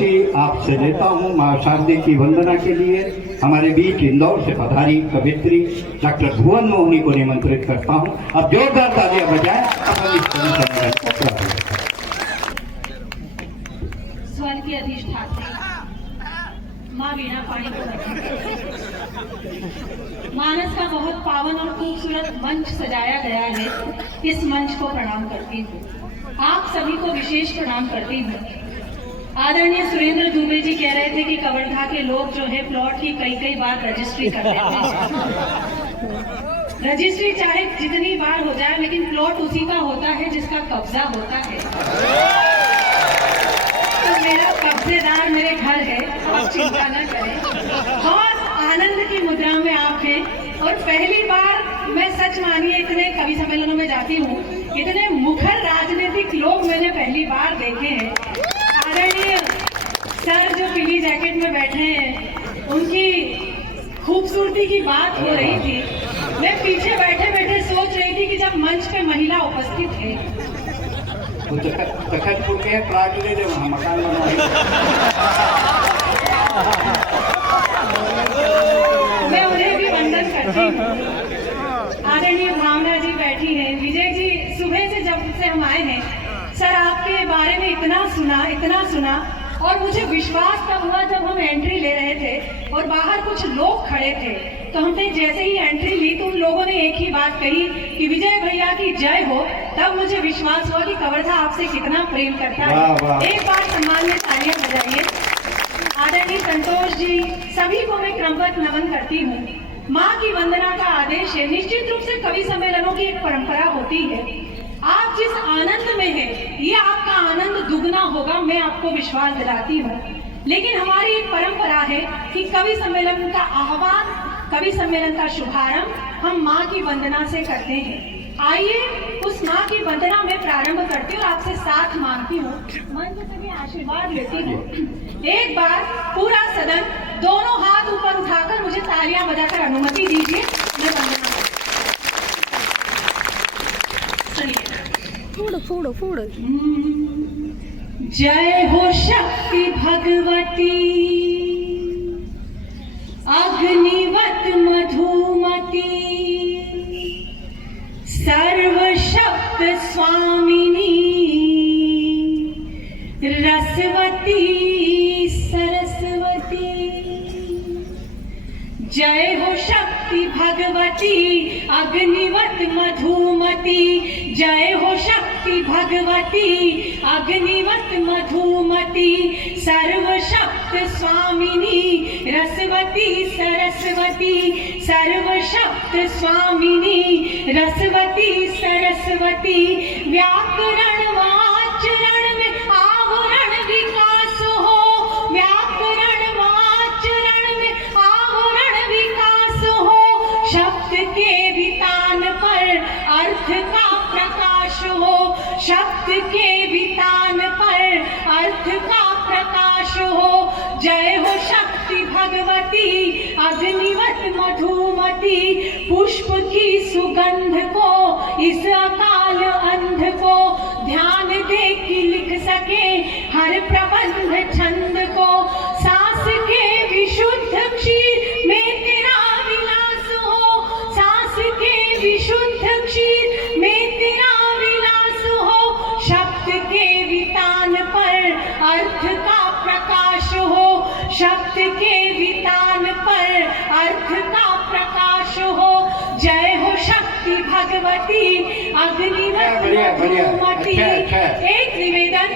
अनुमति आपसे लेता हूँ माँ शारदे की वंदना के लिए हमारे बीच इंदौर से पधारी कवित्री डॉक्टर भुवन मोहिनी को निमंत्रित करता हूँ। अब जोरदार तालियां बजाएं। स्वर की अधिष्ठात्री माँ वीणा पाणी को मानस का बहुत पावन और खूबसूरत मंच सजाया गया है। इस मंच को प्रणाम करती हूँ। आप सभी को विशेष प्रणाम करती हूँ। आदरणीय सुरेंद्र दुबे जी कह रहे थे कि कवर्धा के लोग जो है प्लॉट की कई बार रजिस्ट्री कर देते हैं। रजिस्ट्री चाहे जितनी बार हो जाए लेकिन प्लॉट उसी का होता है जिसका कब्जा होता है। तो मेरा कब्जेदार मेरे घर है, आप चिंता न करें। बहुत आनंद की मुद्रा में आप हैं और पहली बार मैं सच मानिए इतने कवि सम्मेलनों में जाती हूँ, इतने मुखर राजनीतिक लोग मैंने पहली बार देखे हैं। आदरणीय सर जो पीली जैकेट में बैठे हैं उनकी खूबसूरती की बात हो रही थी। मैं पीछे बैठे बैठे सोच रही थी कि जब मंच पे महिला उपस्थित है प्लाट ले दे वहाँ मकान मैं उन्हें भी वंदन करती हूँ। आदरणीय भावना जी बैठी हैं, विजय जी सुबह से जब से हम आए हैं सर आपके बारे में इतना सुना और मुझे विश्वास तब हुआ जब हम एंट्री ले रहे थे और बाहर कुछ लोग खड़े थे तो हमने जैसे ही एंट्री ली तो उन लोगों ने एक ही बात कही कि विजय भैया की जय हो। तब मुझे विश्वास हुआ कि कवर्धा आपसे कितना प्रेम करता है। एक बार सम्मान में तालियां बजाइए। आदरणीय संतोष जी सभी को मैं क्रमबद्ध नमन करती हूँ। माँ की वंदना का आदेश है। निश्चित रूप से कवि सम्मेलनों की एक परंपरा होती है। आप जिस आनंद में हैं ये आपका आनंद दुगना होगा, मैं आपको विश्वास दिलाती हूँ। लेकिन हमारी एक परंपरा है कि कवि सम्मेलन का आह्वान, कवि सम्मेलन का शुभारंभ हम माँ की वंदना से करते हैं। आइए उस माँ की वंदना में प्रारंभ करती हूँ, आपसे साथ मांगती हूँ, मंच से भी आशीर्वाद लेती हूँ। एक बार पूरा सदन दोनों हाथ ऊपर उठाकर मुझे तालियां बजाकर अनुमति दीजिए, मैं वंदना फोड़ो। जय हो शक्ति भगवती अग्निवत मधुमती सर्वशक्त स्वामिनी रसवती सरस्वती। जय हो शक्ति भगवती अग्निवत मधुमती, जय हो शक्ति भगवती अग्निवत मधुमती सर्वशक्त स्वामिनी रसवती सरस्वती। सर्वशक्त स्वामिनी रसवती सरस्वती। व्याकरण वाचरण में आवरण विकास हो, व्याकरण वाचरण में आवरण विकास हो। शब्द के वितान पर अर्थ का प्रकाश हो, शब्द के वितान पर अर्थ का प्रकाश हो। जय हो शक्ति भगवती अग्निवत मधुमती। पुष्प की सुगंध को इस अकाल अंध को ध्यान दे कि लिख सके हर प्रबंध छंद को। सांस के विशुद्ध क्षीर में तेरा विलास हो, सांस के विशुद्ध क्षीर में तेरा विलास हो। शब्द के वितान पर अर्थ का प्रकाश हो, शब्द के वितान पर अर्थ का प्रकाश हो। जय हो शक्ति भगवती अग्निवत मधुमती। एक निवेदन,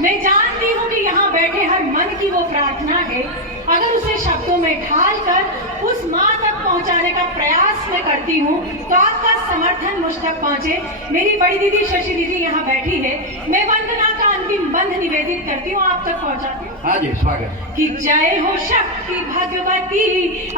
मैं जानती हूँ कि यहाँ बैठे हर मन की वो प्रार्थना है, अगर उसे शब्दों में ढालकर उस माँ तक पहुँचाने का प्रयास मैं करती हूँ तो आपका समर्थन मुझ तक पहुँचे। मेरी बड़ी दीदी शशि दीदी यहाँ बैठी है, मैं वंदना का अंतिम बंध निवेदित करती हूँ, आप तक पहुँचाती हूँ। हाँ जी, स्वागत। कि जय हो शक्ति भगवती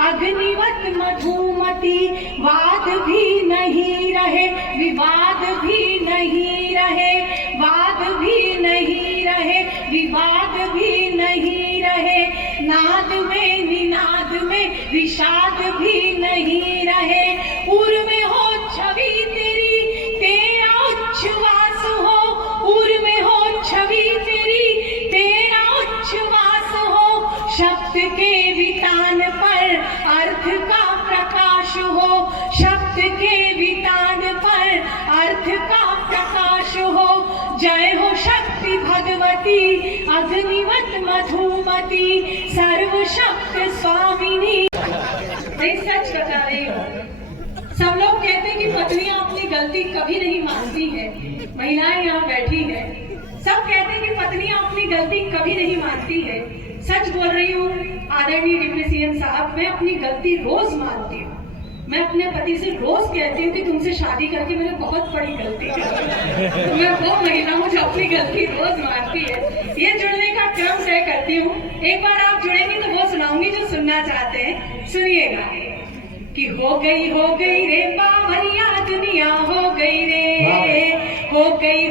अग्निवत मधुमती। वाद भी नहीं रहे, विवाद भी नहीं रहे, वाद भी नहीं रहे, विवाद भी नहीं रहे। नाद में निनाद में विषाद भी नहीं रहे। उर में हो छवि तेरी, तेरा उच्छ्वास हो, उर में हो छवि तेरी, तेरा उच्छ्वास शब्द के वितान पर अर्थ का प्रकाश हो, शब्द के वितान पर अर्थ का प्रकाश हो। जय हो शक्ति भगवती अग्निवत मधुमती सर्व शक्ति स्वामिनी। मैं सच बता रही हूँ, सब लोग कहते हैं कि पत्नियां अपनी गलती कभी नहीं मानती है। महिलाएं यहाँ बैठी है, सब कहते हैं कि पत्नियां अपनी गलती कभी नहीं मानती है। सच बोल रही हूँ आदरणीय डिप्टी सीएम साहब, मैं अपनी गलती रोज मानती हूँ। मैं अपने पति से रोज कहती हूँ कि तुमसे शादी करके मैंने बहुत बड़ी गलती की। मैं वो महिला हूँ जो अपनी गलती रोज मानती है। ये जुड़ने का क्रम तय करती हूँ। एक बार आप जुड़ेंगे तो वो सुनाऊंगी जो सुनना चाहते हैं, सुनिएगा। कि हो गई रे बावरिया दुनिया हो गई रे, हो गई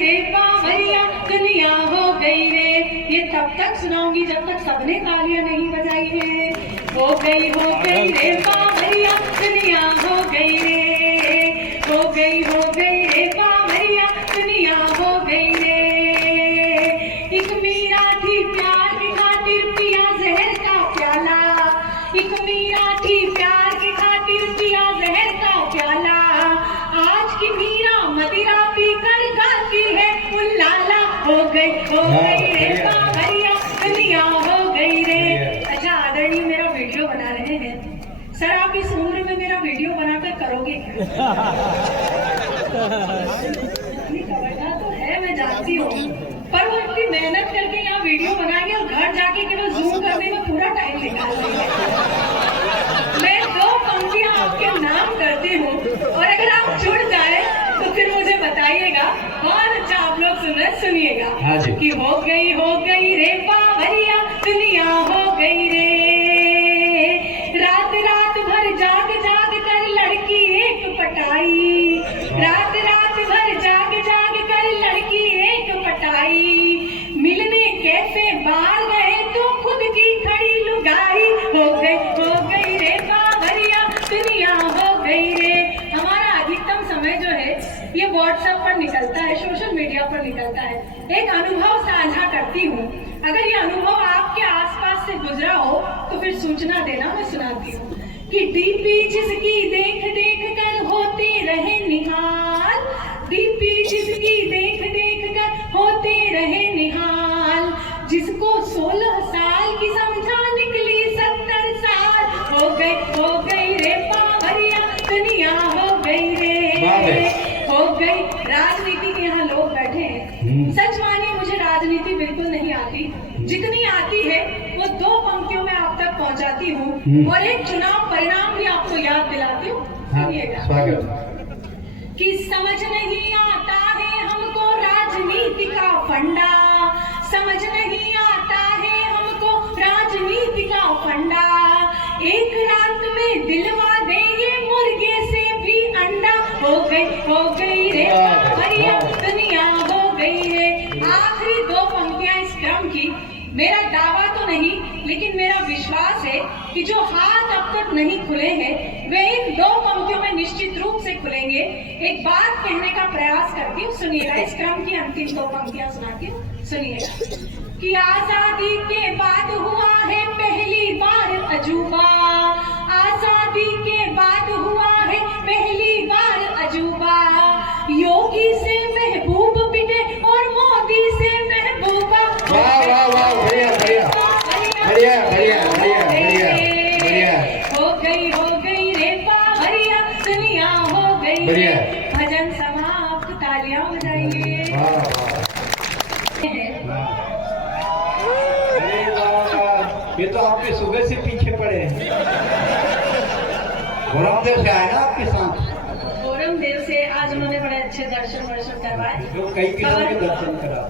रे बावरिया दुनिया हो गई रे। ये तब तक सुनाऊंगी जब तक सबने तालियां नहीं बजाई है। हो गई रे बावरिया दुनिया हो गई रे, हो गई रे बावरिया दुनिया हो गई रे। एक मीरा थी प्यार की खातिर पिया जहर का प्याला, एक मीरा थी प्यार की खातिर पिया जहर का प्याला। आज की मीरा मदिरा पी कर गाती है उल्लाला। हो गई रे बावरिया दुनिया हो गई रे। अच्छा आदरणीय मेरा वीडियो बना रहे हैं, सर आप इस उम्र में मेरा वीडियो बनाकर करोगे क्या? तो है मैं जानती हूँ, पर वो इतनी मेहनत करके यहाँ वीडियो बनाएंगे और घर जाके केवल जूम करने में पूरा टाइम निकाल देंगे। मैं 2 पंक्तियां आपके नाम करती हूँ और अगर आप जुड़ जाए तो फिर मुझे बताइएगा। बहुत अच्छा आप लोग सुन रहे, सुनिएगा। कि हो गई रे बावरिया दुनिया हो गई रे। रात रात भर जाग जाग कर लड़की एक पटाई, रात रात भर जाग जाग कर लड़की एक पटाई। मिलने कैसे बाहर गए तो खुद की खड़ी लुगाई। हो गई रे बावरिया दुनिया हो गई रे। हमारा अधिकतम समय जो है ये व्हाट्सएप पर निकलता है, सोशल मीडिया पर निकलता है। एक अनुभव साझा करती हूँ, अगर ये अनुभव आपके आसपास से गुजरा हो तो फिर सूचना देना, मैं सुनाती हूँ। कि डीपी जिसकी देख देख कर होते रहे निहाल, डीपी जिसकी देख देख कर होते रहे निहाल। जिसको 16 साल की समझा निकली 70 साल। हो गई रे बावरिया दुनिया हो गई रे, हो गई। राजनीति के यहाँ लोग बैठे हैं, सच मानिए मुझे राजनीति बिल्कुल नहीं आती, जितनी आती है वो 2 पंक्तियों में आप तक पहुंचाती हूँ और एक चुनाव परिणाम भी आपको याद दिलाती हूँ। सुनिएगा। कि समझ नहीं आता है हमको राजनीति का फंडा, समझ नहीं आता है हमको राजनीति का फंडा। एक रात में दिलवा दे ये मुर्गे से भी अंडा। हो गई रे बावरिया दुनिया हो गई रे। आखिरी 2 पंक्तियां इस क्रम की, मेरा दावा तो नहीं लेकिन मेरा विश्वास है कि जो हाथ अब तक नहीं खुले हैं वे इन 2 पंक्तियों में निश्चित रूप से खुलेंगे। एक बात कहने का प्रयास करती हूँ, सुनिएगा। इस क्रम की अंतिम 2 पंक्तियां सुनाती हूँ, सुनिएगा। कि आजादी के बाद हुआ है पहली बार अजूबा, आजादी के बाद हुआ है पहली बार अजूबा। योगी से महबूब पिटे और मोदी से महबूबा। वाह वाह वाह, बढ़िया बढ़िया बढ़िया बढ़िया बढ़िया बढ़िया। हो गई रे बावरिया दुनिया हो गई रे। भजन समाप्त, तालियां बजाइए। ये तो आपके सुबह से पीछे पड़े हैं। गौरवदेव से आए ना आपके साथ? गौरवदेव से आज उन्होंने बड़े अच्छे दर्शन करवाए, जो कई किलों के दर्शन करा।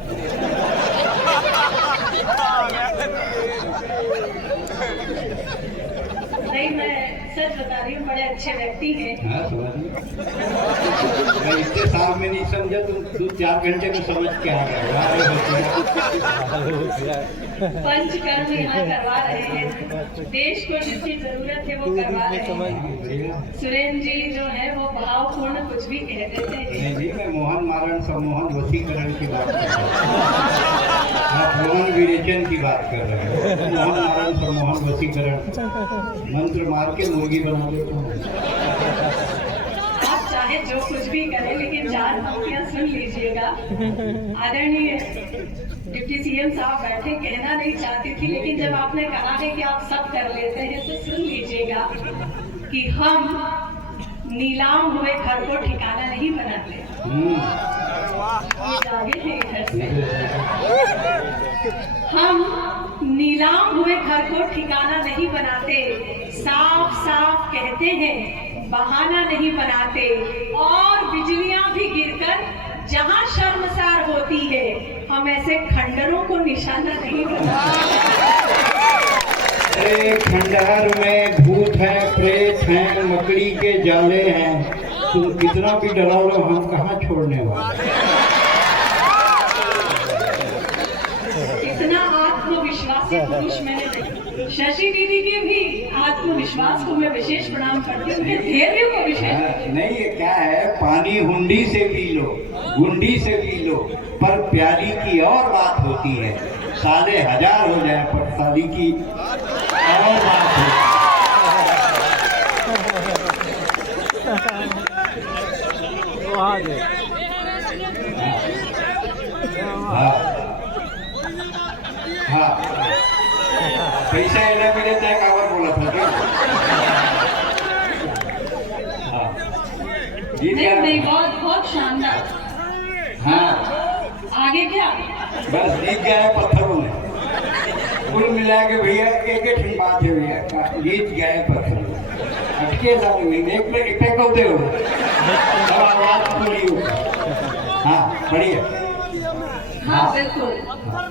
नहीं मैं सच बता रही हूँ, बड़े अच्छे व्यक्ति हैं। मैं इतने साल में नहीं समझा, तुम 2-4 घंटे में समझ के आ गए। पंचकर्म यहाँ करवा रहे हैं, देश को जिसकी जरूरत है वो करवा रहे हैं। सुरेंद्र जी जो है वो भावपूर्ण कुछ भी कह देते हैं। नहीं जी, मैं मोहन मारण सम्मोहन वशीकरण की बात कर रहा हूँ। आप मोहन विरेचन की बात कर रहे हैं। मोहन मारण सम्मोहन वशीकरण मंत्र मार के मुर्गी बना देता हूँ। आप चाहे जो कुछ भी करें, लेकिन चार पंक्तियां सुन लीजिएगा। आदरणीय डिप्टी सीएम साहब बैठे, कहना नहीं चाहती थी, लेकिन जब आपने कहा है कि आप सब कर लेते हैं तो सुन लीजिएगा कि हम नीलाम हुए घर को ठिकाना नहीं बनाते। आगे है इधर से, हम नीलाम हुए घर को ठिकाना नहीं बनाते, साफ साफ कहते हैं बहाना नहीं बनाते, और बिजलियां भी गिरकर जहां शर्मसार होती है, हम ऐसे खंडरों को निशाना नहीं बनाते। अरे खंडहर में भूत है, प्रेत हैं, मकड़ी के जाले हैं, तुम कितना भी डराओ, हम कहाँ छोड़ने वाले। इतना आत्मविश्वासी पुरुष मैंने देखा। शशि दीदी के भी आत्मविश्वास को मैं विशेष प्रणाम करती हूँ, उनके धैर्य को विशेष। नहीं, ये क्या है, पानी हुंडी से पी लो, गुंडी से पी लो, पर प्याली की और बात होती है। साले हजार हो जाए पर शादी की और बात होती है। हाँ हाँ, पैसा येना मिले त्या गावात बोलत होते। हाँ, नहीं, बहुत बहुत शानदार। हाँ, आगे क्या? बस जीत गया है पत्थरों में। कुल मिला के भैया एक बात है भैया, जीत गया है पत्थरों में। अटके साल में एक में इकट्ठे होते हो, अब आवाज पूरी हो। हाँ, बढ़िया। हाँ बिल्कुल,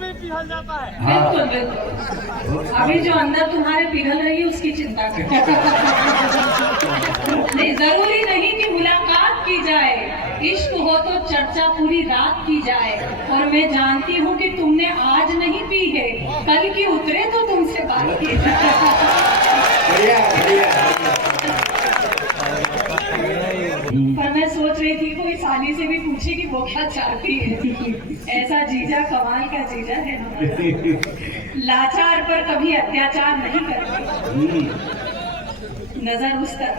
बिल्कुल बिल्कुल। अभी जो अंदर तुम्हारे पिघल रही है उसकी चिंता करो। नहीं, जरूरी नहीं कि मुलाकात की जाए, इश्क हो तो चर्चा पूरी रात की जाए। और मैं जानती हूँ कि तुमने आज नहीं पी है, कल की उतरे तो तुमसे बात की जाए। पर मैं सोच रही थी कोई साली से भी पूछे कि वो क्या चाहती है। ऐसा जीजा कमाल का जीजा है हमारा। लाचार पर कभी अत्याचार नहीं करती, नजर उस तरफ।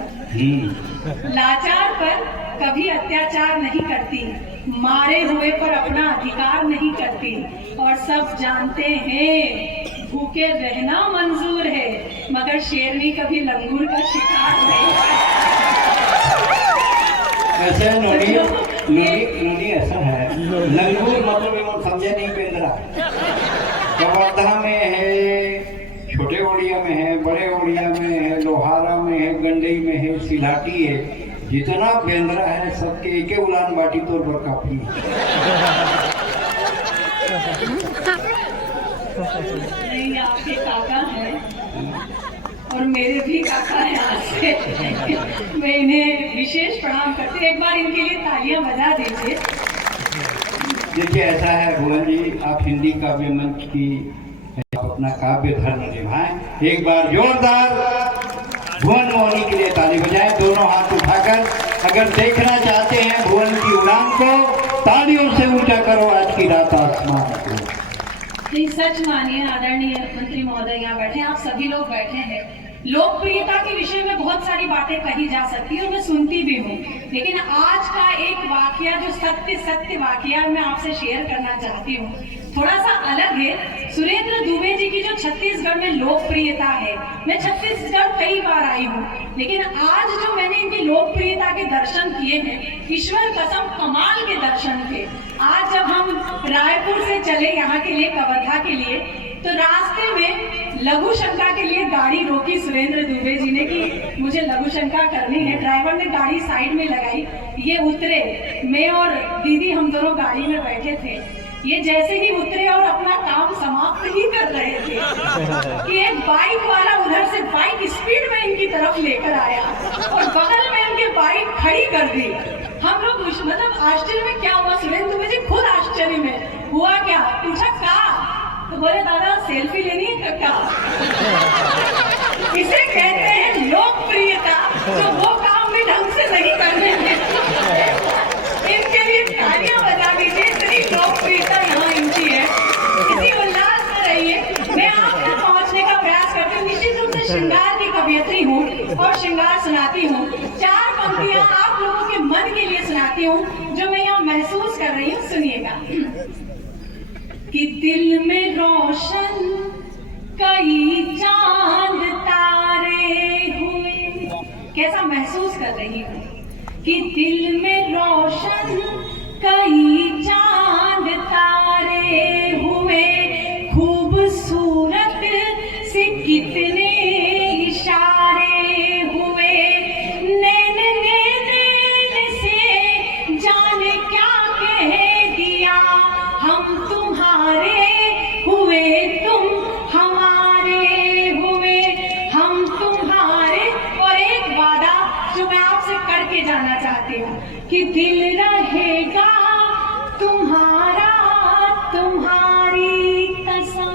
लाचार पर कभी अत्याचार नहीं करती, मारे हुए पर अपना अधिकार नहीं करती। और सब जानते हैं भूखे रहना मंजूर है, मगर शेरनी कभी लंगूर का शिकार नहीं। ऐसा नोनी ऐसा है, लंगूर मतलब वो समझे नहीं बेंद्रा। कवर्धा में है, छोटे ओडिया में है, बड़े ओडिया में है, लोहारा में है, गंडई में है, सिलाटी है। जितना बेंद्रा है सबके एक उलान बाटी तौर पर काफी। नहीं, आपके काका हैं और मेरे भी काका हैं। आज से मैं इन्हें विशेष प्रणाम करती हूँ। एक बार इनके लिए तालियां बजा दीजिए। देखिए ऐसा है भुवन जी, आप हिंदी काव्य मंच की अपना काव्य धर्म निभाएं। एक बार जोरदार भुवन मोहनी के लिए ताली बजाएं, दोनों हाथ उठाकर। अगर देखना चाहते हैं भुवन की उड़ान को, तालियों से ऊंचा करो आज की रात आसमान को। नहीं, सच मानिए आदरणीय मंत्री महोदय यहाँ बैठे हैं, आप सभी लोग बैठे हैं। लोकप्रियता के विषय में बहुत सारी बातें कही जा सकती है और मैं सुनती भी हूँ, लेकिन आज का एक वाकया जो सत्य वाकया मैं आपसे शेयर करना चाहती हूँ, थोड़ा सा अलग है। सुरेंद्र दुबे जी की जो छत्तीसगढ़ में लोकप्रियता है, मैं छत्तीसगढ़ कई बार आई हूँ, लेकिन आज जो मैंने इनकी लोकप्रियता के दर्शन किए हैं, ईश्वर कसम कमाल के दर्शन थे। आज जब हम रायपुर से चले यहाँ के लिए, कवर्धा के लिए, तो रास्ते में लघु शंका के लिए गाड़ी रोकी सुरेंद्र दुबे जी ने कि मुझे लघु शंका करनी है। ड्राइवर ने गाड़ी साइड में लगाई, ये उतरे, मैं और दीदी हम दोनों गाड़ी में बैठे थे। ये जैसे ही उतरे और अपना काम समाप्त ही कर रहे थे कि एक बाइक वाला उधर से बाइक स्पीड में इनकी तरफ लेकर आया और बगल में इनके बाइक खड़ी कर दी। हम लोग मतलब आश्चर्य में क्या हुआ, सुरेंद्र दुबे जी खुद आश्चर्य में, हुआ क्या, पूछा क्या, तो बोले दादा सेल्फी लेनी है क्या? इसे कहते हैं लोकप्रियता, जो वो काम भी ढंग से नहीं करने देते। इनके लिए तालियां बजा दीजिए, इतनी लोकप्रियता यहाँ इनकी है। इसी उल्लास में रहिए। मैं आप तक पहुँचने का प्रयास करती हूँ। निश्चित रूप से श्रृंगार की कवियत्री हूँ और श्रृंगार सुनाती हूँ। 4 पंक्तियां आप लोगों के मन के लिए सुनाती हूँ, जो मैं यहाँ महसूस कर रही हूँ। सुनिएगा। कि दिल में रोशन कई चांद तारे हुए। कैसा महसूस कर रही हूँ? कि दिल में रोशन कई चांद तारे हुए, खूबसूरत से कितने इशारे हुए, नैन ने दिल से जाने क्या कह दिया, हम तुम्हारे हुए तुम हमारे हुए, हम तुम्हारे। और एक वादा जो मैं आपसे करके जाना चाहती हूँ कि दिल रहेगा तुम्हारा, तुम्हारी कसम।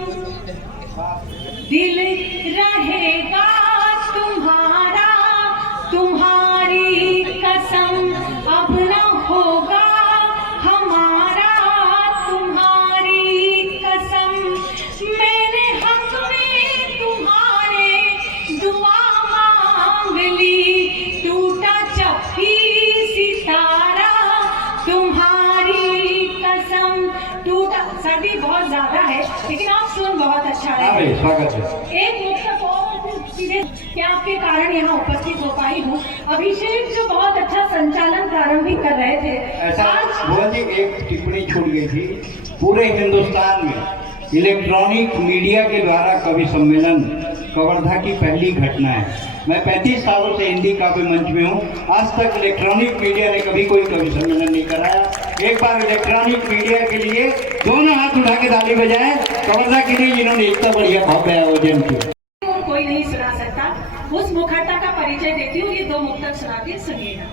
दिल रहेगा तुम्हारा, तुम्हारी कसम। अब न होगा हमारा तुम्हारी कसम। मैंने हक में तुम्हारे दुआ मांग ली, टूटा जब भी सितारा तुम्हारी कसम। टूटा, सर्दी बहुत ज्यादा है लेकिन आप सुन बहुत अच्छा है। स्वागत है। एक मुख्य और सीधे क्या आपके कारण यहाँ उपस्थित हो पाई हूँ। अभिषेक जो बहुत अच्छा संचालन प्रारंभिक कर रहे थे, ऐसा भुवन जी एक टिप्पणी छूट गई थी। पूरे हिंदुस्तान में इलेक्ट्रॉनिक मीडिया के द्वारा कवि सम्मेलन कवर्धा की पहली घटना है। मैं 35 सालों से हिंदी काव्य मंच में हूँ। आज तक इलेक्ट्रॉनिक मीडिया ने कभी कोई कवि सम्मेलन नहीं कराया। एक बार इलेक्ट्रॉनिक मीडिया के लिए दोनों हाथ उठा के ताली बजाएं कवर्धा के लिए, जिन्होंने इतना बढ़िया भव्य आयोजन किया। और कोई नहीं सुना सकता। उस मुखरता का परिचय देती हूँ। ये 2 मुक्तक सुनाती है, सुनिएगा।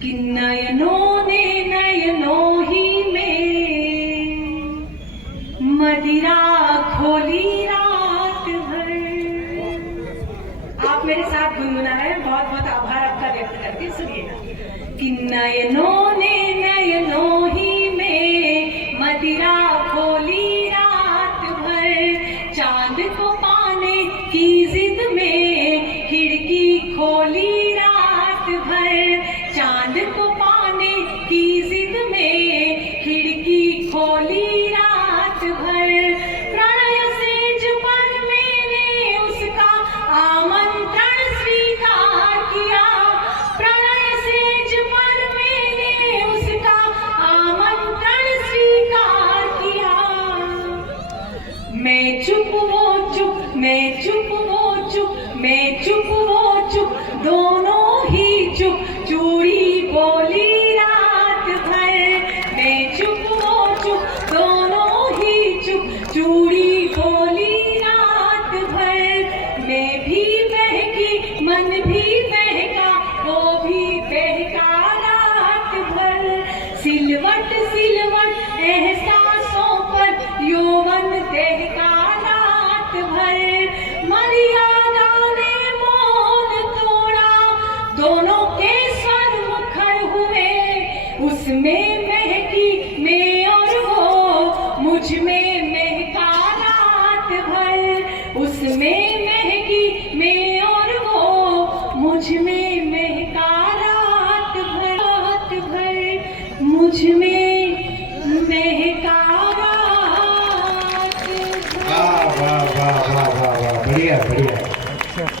कि नयनों ने नयनों ही में मदिरा खोली रात भर। आप मेरे साथ गुनगुना रहे हैं। बहुत बहुत आभार आपका व्यक्त करती हूँ। सुनिएगा। कि नयनों ने नयनों ही में मदिरा खोली रात भर, चांद को पाने की जिद में खिड़की खोली रात भर, चांद को पाने की जिद में खिड़की खोली रात भर। प्रणय सेज पर मैंने उसका आमंत्रण स्वीकार किया, प्रणय सेज पर मैंने उसका आमंत्रण स्वीकार किया। मैं चुप वो चुप, मैं चुप वो चुप, मैं चुप वो चुप, दोनों ही चुप, चूड़ी बोली रात भर। मैं चुप वो चुप, दोनों ही चुप, चूड़ी बोली रात भर। मैं भी बहकी, मन भी बहका, वो भी बहका रात भर। सिलवट सिलवट एहसासों पर यौवन दहका रात भर। मर्यादा ने मौन तोड़ा, दोनों के स्वर मुखर हुए, उसमें महकी मैं और वो, मुझ में महका रात भर। उसमें महकी मैं और वो, मुझ में महका रात भर, रात भर मुझ में महका रात भर। वाह वाह वाह वाह वाह, बढ़िया बढ़िया।